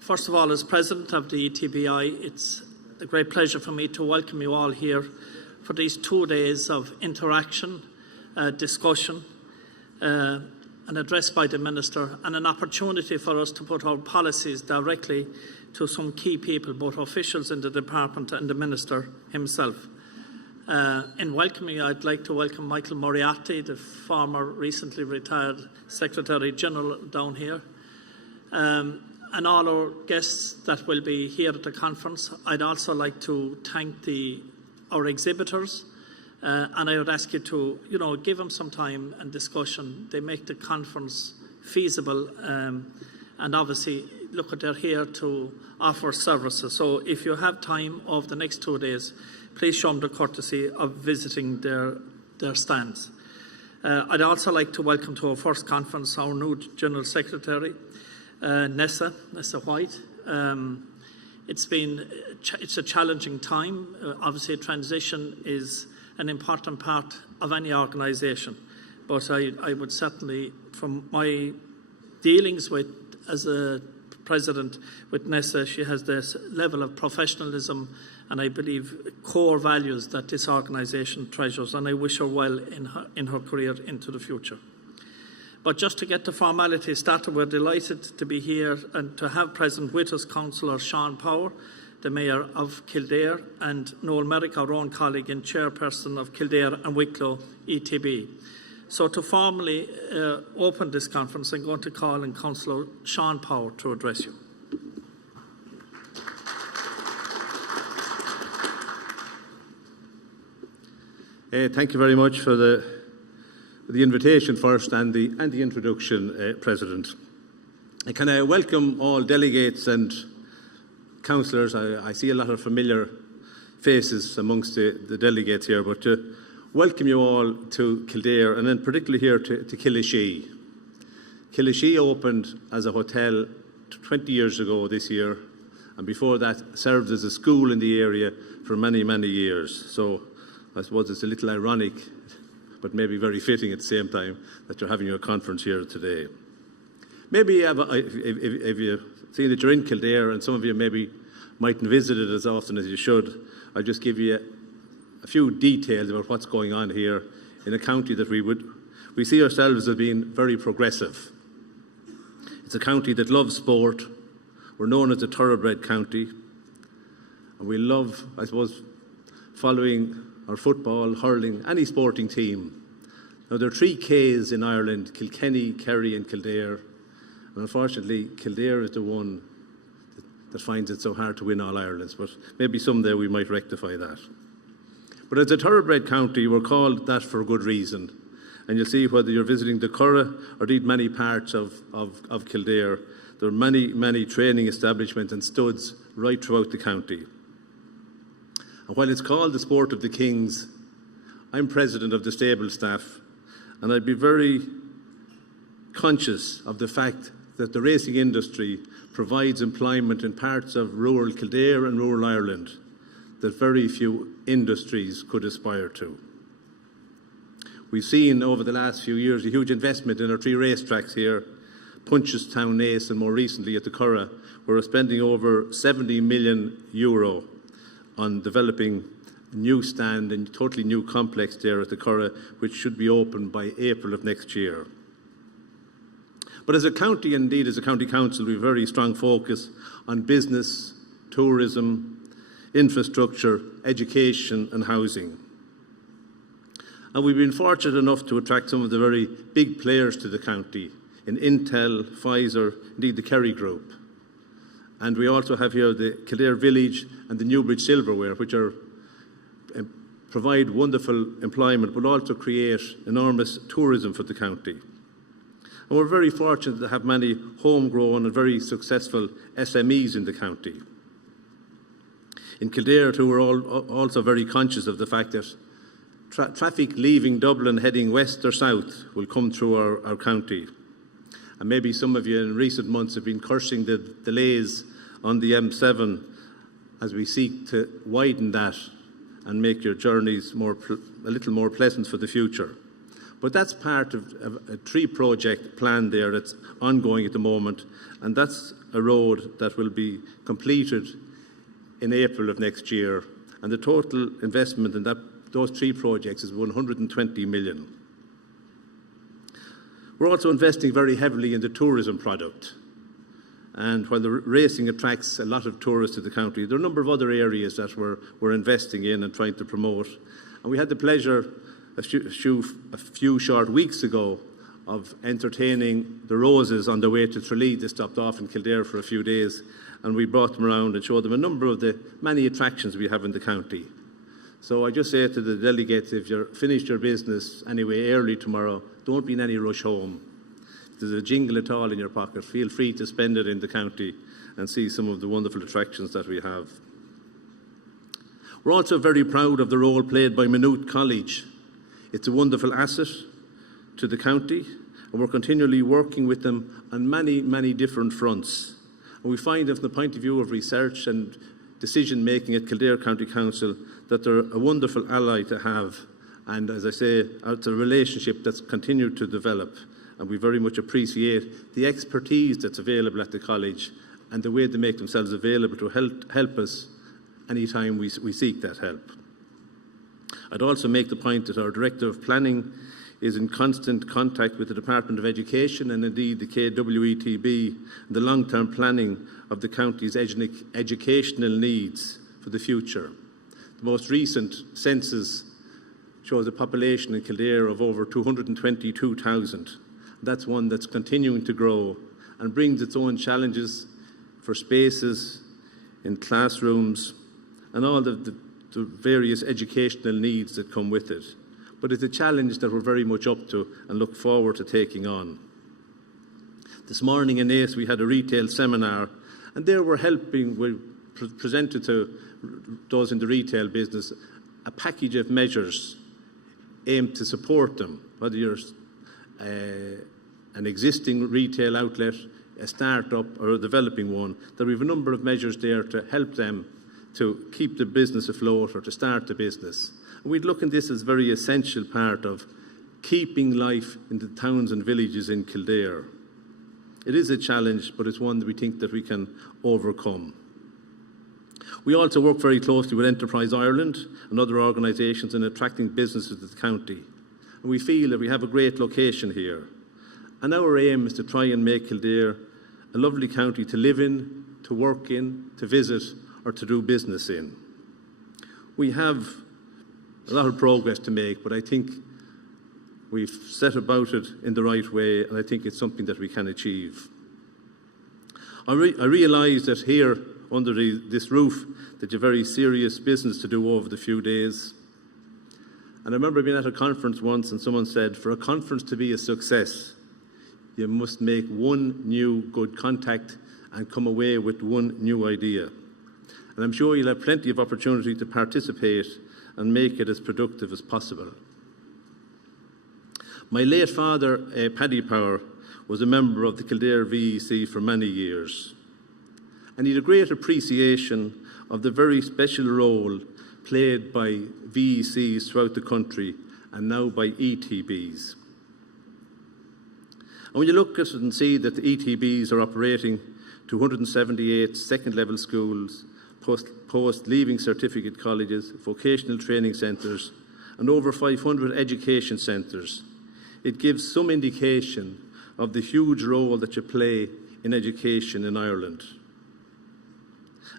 First of all, as President of the ETBI, it's a great pleasure for me to welcome you all here for these 2 days of interaction, discussion, an address by the Minister, and an opportunity for us to put our policies directly to some key people, both officials in the Department and the Minister himself. In welcoming you, I'd like to welcome Michael Moriarty, the former recently retired Secretary General down here, and all our guests that will be here at the conference. I'd also like to thank our exhibitors, and I would ask you to, give them some time and discussion. They make the conference feasible, and obviously, look, they're here to offer services. So if you have time over the next 2 days, please show them the courtesy of visiting their stands. I'd also like to welcome to our first conference our new General Secretary, Nessa White. It's a challenging time. Obviously, transition is an important part of any organisation, but I would certainly, from my dealings as a President with Nessa, she has this level of professionalism and I believe core values that this organisation treasures, and I wish her well in her career into the future. But just to get the formalities started, we're delighted to be here and to have present with us Councillor Sean Power, the Mayor of Kildare, and Noel Merrick, our own colleague and Chairperson of Kildare and Wicklow ETB. So to formally open this conference, I'm going to call on Councillor Sean Power to address you. Thank you very much for the invitation first and the introduction, President. Can I welcome all delegates and councillors? I see a lot of familiar faces amongst the delegates here, but to welcome you all to Kildare, and then particularly here to Killashee. Killashee opened as a hotel 20 years ago this year, and before that served as a school in the area for many, many years. So I suppose it's a little ironic, but maybe very fitting at the same time, that you're having your conference here today. Maybe if you see that you're in Kildare, and some of you maybe mightn't visit it as often as you should, I'll just give you a few details about what's going on here in a county that we see ourselves as being very progressive. It's a county that loves sport. We're known as a thoroughbred county, and we love, I suppose, following our football, hurling, any sporting team. Now, there are 3 Ks in Ireland: Kilkenny, Kerry and Kildare. And unfortunately, Kildare is the one that finds it so hard to win all Ireland's, but maybe someday we might rectify that. But as a thoroughbred county, we're called that for a good reason. And you'll see whether you're visiting the Curragh or indeed many parts of Kildare, there are many, many training establishments and studs right throughout the county. And while it's called the Sport of the Kings, I'm President of the stable staff, and I'd be very conscious of the fact that the racing industry provides employment in parts of rural Kildare and rural Ireland that very few industries could aspire to. We've seen over the last few years a huge investment in our 3 racetracks here, Punchestown, Naas, and more recently at the Curragh, where we're spending over €70 million on developing a new stand and totally new complex there at the Curragh, which should be open by April of next year. But as a county, indeed as a county council, we have a very strong focus on business, tourism, infrastructure, education and housing. And we've been fortunate enough to attract some of the very big players to the county in Intel, Pfizer, indeed the Kerry Group. And we also have here the Kildare Village and the Newbridge Silverware, which provide wonderful employment, but also create enormous tourism for the county. And we're very fortunate to have many homegrown and very successful SMEs in the county. In Kildare too, we're also very conscious of the fact that traffic leaving Dublin heading west or south will come through our county. And maybe some of you in recent months have been cursing the delays on the M7 as we seek to widen that and make your journeys a little more pleasant for the future. But that's part of a 3-project plan there that's ongoing at the moment, and that's a road that will be completed in April of next year. And the total investment in those 3 projects is 120 million. We're also investing very heavily in the tourism product. And while the racing attracts a lot of tourists to the county, there are a number of other areas that we're investing in and trying to promote. And we had the pleasure a few short weeks ago of entertaining the Roses on their way to Tralee. They stopped off in Kildare for a few days, and we brought them around and showed them a number of the many attractions we have in the county. So I just say to the delegates, if you're finished your business anyway early tomorrow, don't be in any rush home. If there's a jingle at all in your pocket, feel free to spend it in the county and see some of the wonderful attractions that we have. We're also very proud of the role played by Maynooth College. It's a wonderful asset to the county, and we're continually working with them on many, many different fronts. And we find that from the point of view of research and decision making at Kildare County Council that they're a wonderful ally to have. And as I say, it's a relationship that's continued to develop, and we very much appreciate the expertise that's available at the college and the way they make themselves available to help us anytime we seek that help. I'd also make the point that our Director of Planning is in constant contact with the Department of Education and indeed the KWETB and the long-term planning of the county's educational needs for the future. The most recent census shows a population in Kildare of over 222,000. That's one that's continuing to grow and brings its own challenges for spaces in classrooms and all the various educational needs that come with it. But it's a challenge that we're very much up to and look forward to taking on. This morning in ACE we had a retail seminar, and there we presented to those in the retail business a package of measures aimed to support them, whether you're an existing retail outlet, a start-up or a developing one. There we have a number of measures there to help them to keep the business afloat or to start the business. And we'd look at this as a very essential part of keeping life in the towns and villages in Kildare. It is a challenge, but it's one that we think that we can overcome. We also work very closely with Enterprise Ireland and other organisations in attracting businesses to the county. And we feel that we have a great location here. And our aim is to try and make Kildare a lovely county to live in, to work in, to visit or to do business in. We have a lot of progress to make, but I think we've set about it in the right way, and I think it's something that we can achieve. I realise that here under this roof that you have very serious business to do over the few days. And I remember being at a conference once and someone said, for a conference to be a success, you must make one new good contact and come away with one new idea. And I'm sure you'll have plenty of opportunity to participate and make it as productive as possible. My late father, Paddy Power, was a member of the Kildare VEC for many years. And he had a great appreciation of the very special role played by VECs throughout the country and now by ETBs. And when you look at it and see that the ETBs are operating 278 second-level schools, post-leaving certificate colleges, vocational training centres, and over 500 education centres, it gives some indication of the huge role that you play in education in Ireland.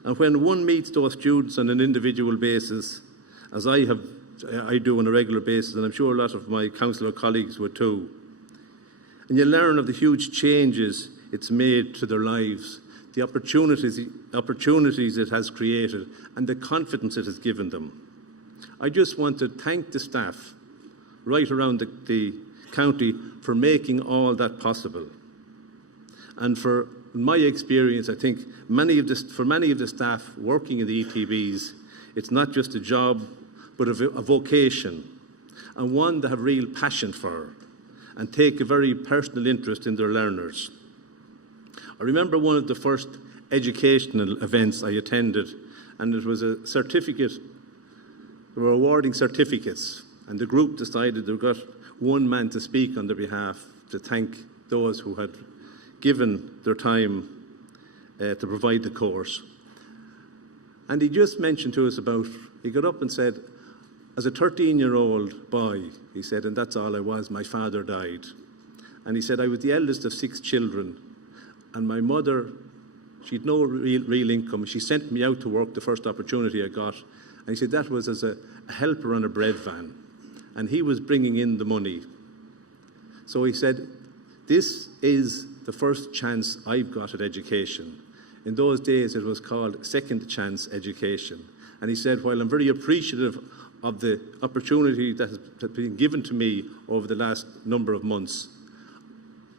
And when one meets those students on an individual basis, as I do on a regular basis, and I'm sure a lot of my councillor colleagues would too, and you learn of the huge changes it's made to their lives, the opportunities it has created, and the confidence it has given them. I just want to thank the staff right around the county for making all that possible. And for my experience, I think for many of the staff working in the ETBs, it's not just a job, but a vocation, and one they have real passion for, and take a very personal interest in their learners. I remember one of the first educational events I attended, and it was a certificate. They were awarding certificates, and the group decided one man to speak on their behalf to thank those who had given their time to provide the course. And he just mentioned to us about, he got up and said, as a 13-year-old boy, he said, and that's all I was, my father died. And he said, I was the eldest of 6 children, and my mother, she had no real income. She sent me out to work the first opportunity I got. And he said that was as a helper on a bread van. And he was bringing in the money. So he said, this is the first chance I've got at education. In those days, it was called second chance education. And he said, while I'm very appreciative of the opportunity that has been given to me over the last number of months,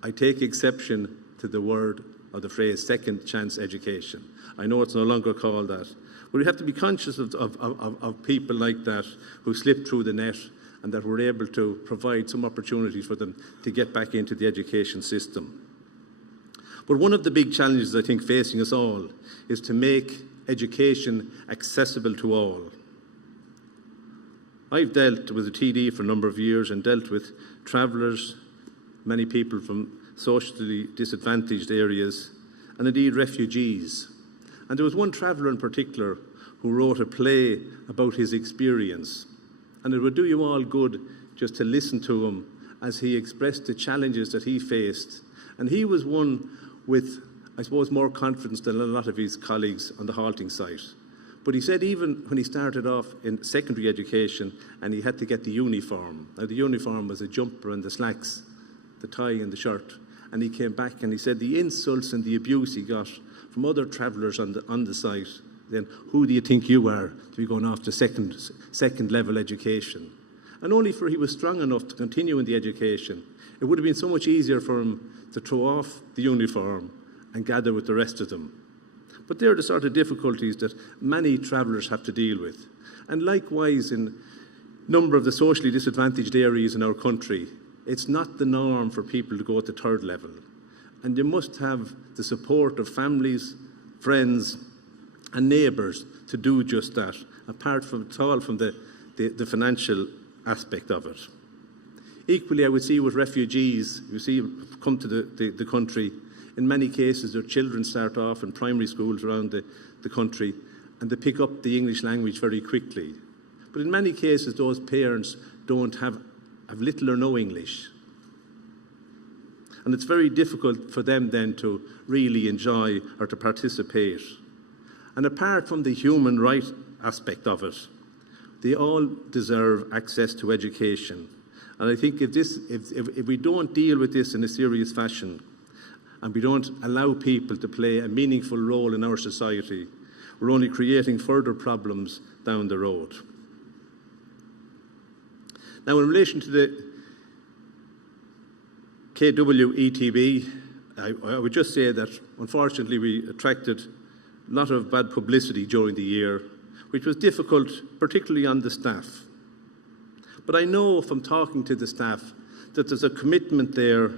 I take exception to the word or the phrase second chance education. I know it's no longer called that. But we have to be conscious of people like that who slip through the net and that we're able to provide some opportunities for them to get back into the education system. But one of the big challenges I think facing us all is to make education accessible to all. I've dealt with a TD for a number of years and dealt with travellers, many people from socially disadvantaged areas, and indeed refugees. And there was one traveller in particular who wrote a play about his experience. And it would do you all good just to listen to him as he expressed the challenges that he faced. And he was one with, I suppose, more confidence than a lot of his colleagues on the halting site. But he said even when he started off in secondary education and he had to get the uniform. Now the uniform was a jumper and the slacks, the tie and the shirt. And he came back and he said the insults and the abuse he got from other travellers on the site. Then who do you think you are to be going off to second level education? And only for he was strong enough to continue in the education. It would have been so much easier for him to throw off the uniform and gather with the rest of them. But they're the sort of difficulties that many travellers have to deal with. And likewise, in a number of the socially disadvantaged areas in our country, it's not the norm for people to go at the third level. And you must have the support of families, friends, and neighbours to do just that, apart from the financial aspect of it. Equally, I would see with refugees, you see, come to the country, in many cases their children start off in primary schools around the country and they pick up the English language very quickly. But in many cases those parents don't have little or no English. And it's very difficult for them then to really enjoy or to participate. And apart from the human right aspect of it, they all deserve access to education. And I think if we don't deal with this in a serious fashion, and we don't allow people to play a meaningful role in our society, we're only creating further problems down the road. Now, in relation to the ETBI, I would just say that unfortunately we attracted a lot of bad publicity during the year, which was difficult, particularly on the staff. But I know from talking to the staff that there's a commitment there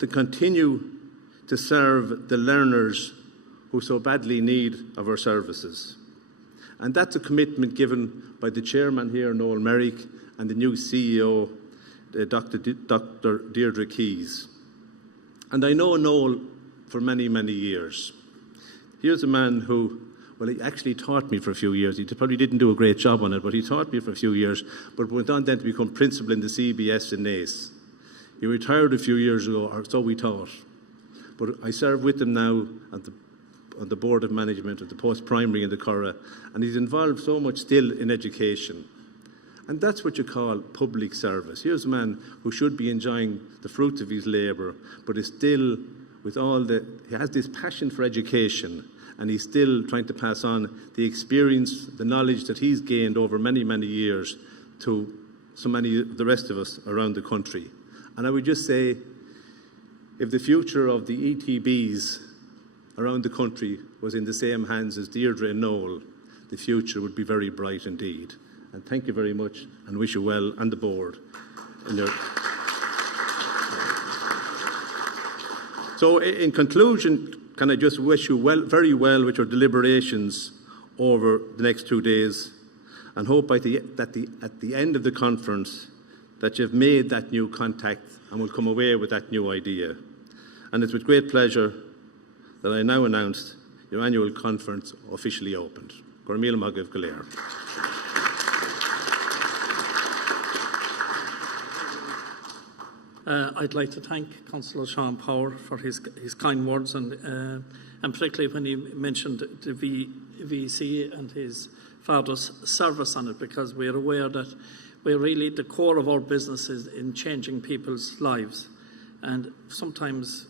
to continue to serve the learners who so badly need of our services. And that's a commitment given by the chairman here, Noel Merrick, and the new CEO, Dr. Deirdre Keys. And I know Noel for many, many years. Here's a man who, well, he actually taught me for a few years. He probably didn't do a great job on it, but he taught me for a few years, but went on then to become principal in the CBS in Naas. He retired a few years ago, or so we thought. But I serve with him now on the board of management of the post-primary in the Curragh, and he's involved so much still in education. And that's what you call public service. Here's a man who should be enjoying the fruits of his labour, but is still, he has this passion for education, and he's still trying to pass on the experience, the knowledge that he's gained over many, many years to so many of the rest of us around the country. And I would just say, if the future of the ETBs around the country was in the same hands as Deirdre and Noel, the future would be very bright indeed. And thank you very much, and wish you well, and the board. So in conclusion, can I just wish you very well with your deliberations over the next 2 days, and hope at the end of the conference that you've made that new contact and will come away with that new idea. And it's with great pleasure that I now announce your annual conference officially opened. Gormila Magav Galer. I'd like to thank Councillor Sean Power for his kind words, and particularly when he mentioned the VC and his father's service on it, because we are aware that we're really the core of our business is in changing people's lives. And sometimes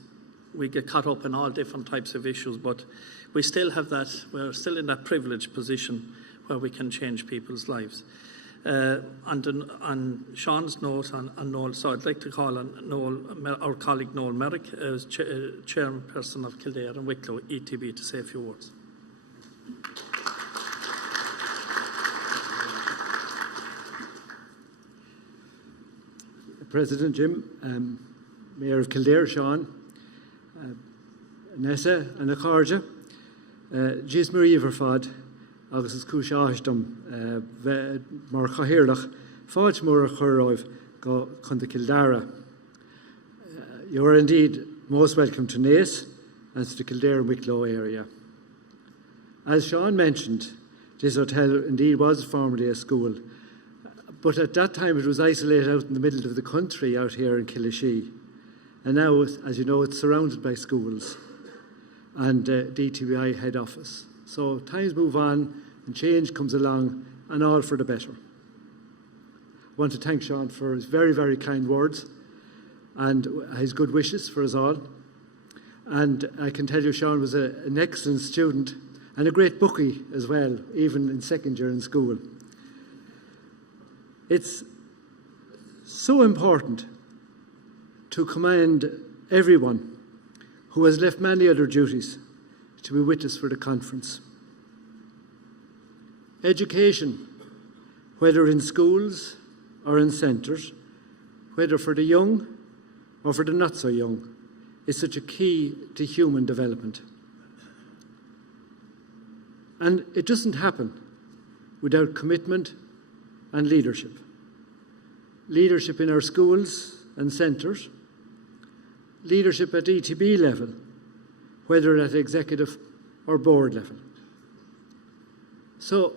we get caught up in all different types of issues, but we still have that, we're still in that privileged position where we can change people's lives. On Sean's note on Noel, so I'd like to call on Noel, our colleague Noel Merrick, as chairperson of Kildare and Wicklow ETB, to say a few words. President Jim, Mayor of Kildare Sean, Nessa and a Carja, Jis Marie Verfad, agus is cúisásdom mar chahirirlach fáid mór a chur go chun de Kildare. You are indeed most welcome to Naas and to the Kildare and Wicklow area. As Sean mentioned, this hotel indeed was formerly a school, but at that time it was isolated out in the middle of the country out here in Killashee. And now, as you know, it's surrounded by schools and the ETBI head office. So times move on and change comes along, and all for the better. I want to thank Sean for his very, very kind words and his good wishes for us all. And I can tell you Sean was an excellent student and a great bookie as well, even in second year in school. It's so important to commend everyone who has left many other duties to be with us for the conference. Education, whether in schools or in centres, whether for the young or for the not so young, is such a key to human development. And it doesn't happen without commitment and leadership. Leadership in our schools and centres, leadership at ETB level, whether at executive or board level. So,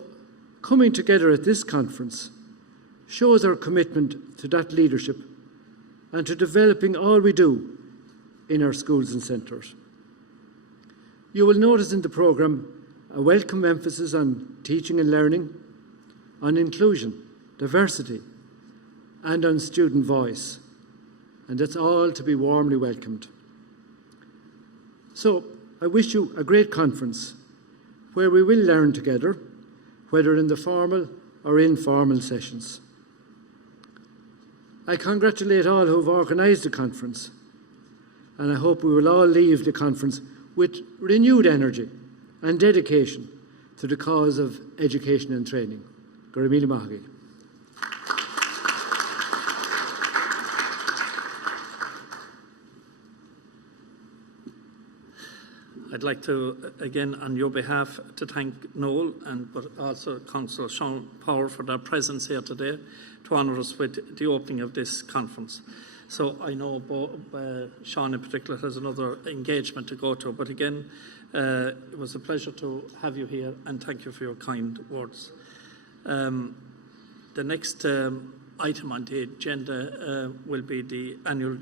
coming together at this conference shows our commitment to that leadership and to developing all we do in our schools and centres. You will notice in the programme a welcome emphasis on teaching and learning, on inclusion, diversity, and on student voice. And that's all to be warmly welcomed. So, I wish you a great conference where we will learn together, whether in the formal or informal sessions. I congratulate all who have organised the conference, and I hope we will all leave the conference with renewed energy and dedication to the cause of education and training. Gormila Mahagi. I'd like to, again, on your behalf, to thank Noel but also Councillor Sean Power for their presence here today to honour us with the opening of this conference. So I know Sean in particular has another engagement to go to, but again, it was a pleasure to have you here, and thank you for your kind words. The next item on the agenda will be the annual,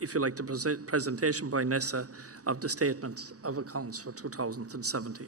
if you like, the presentation by Nessa of the Statement of Accounts for 2017.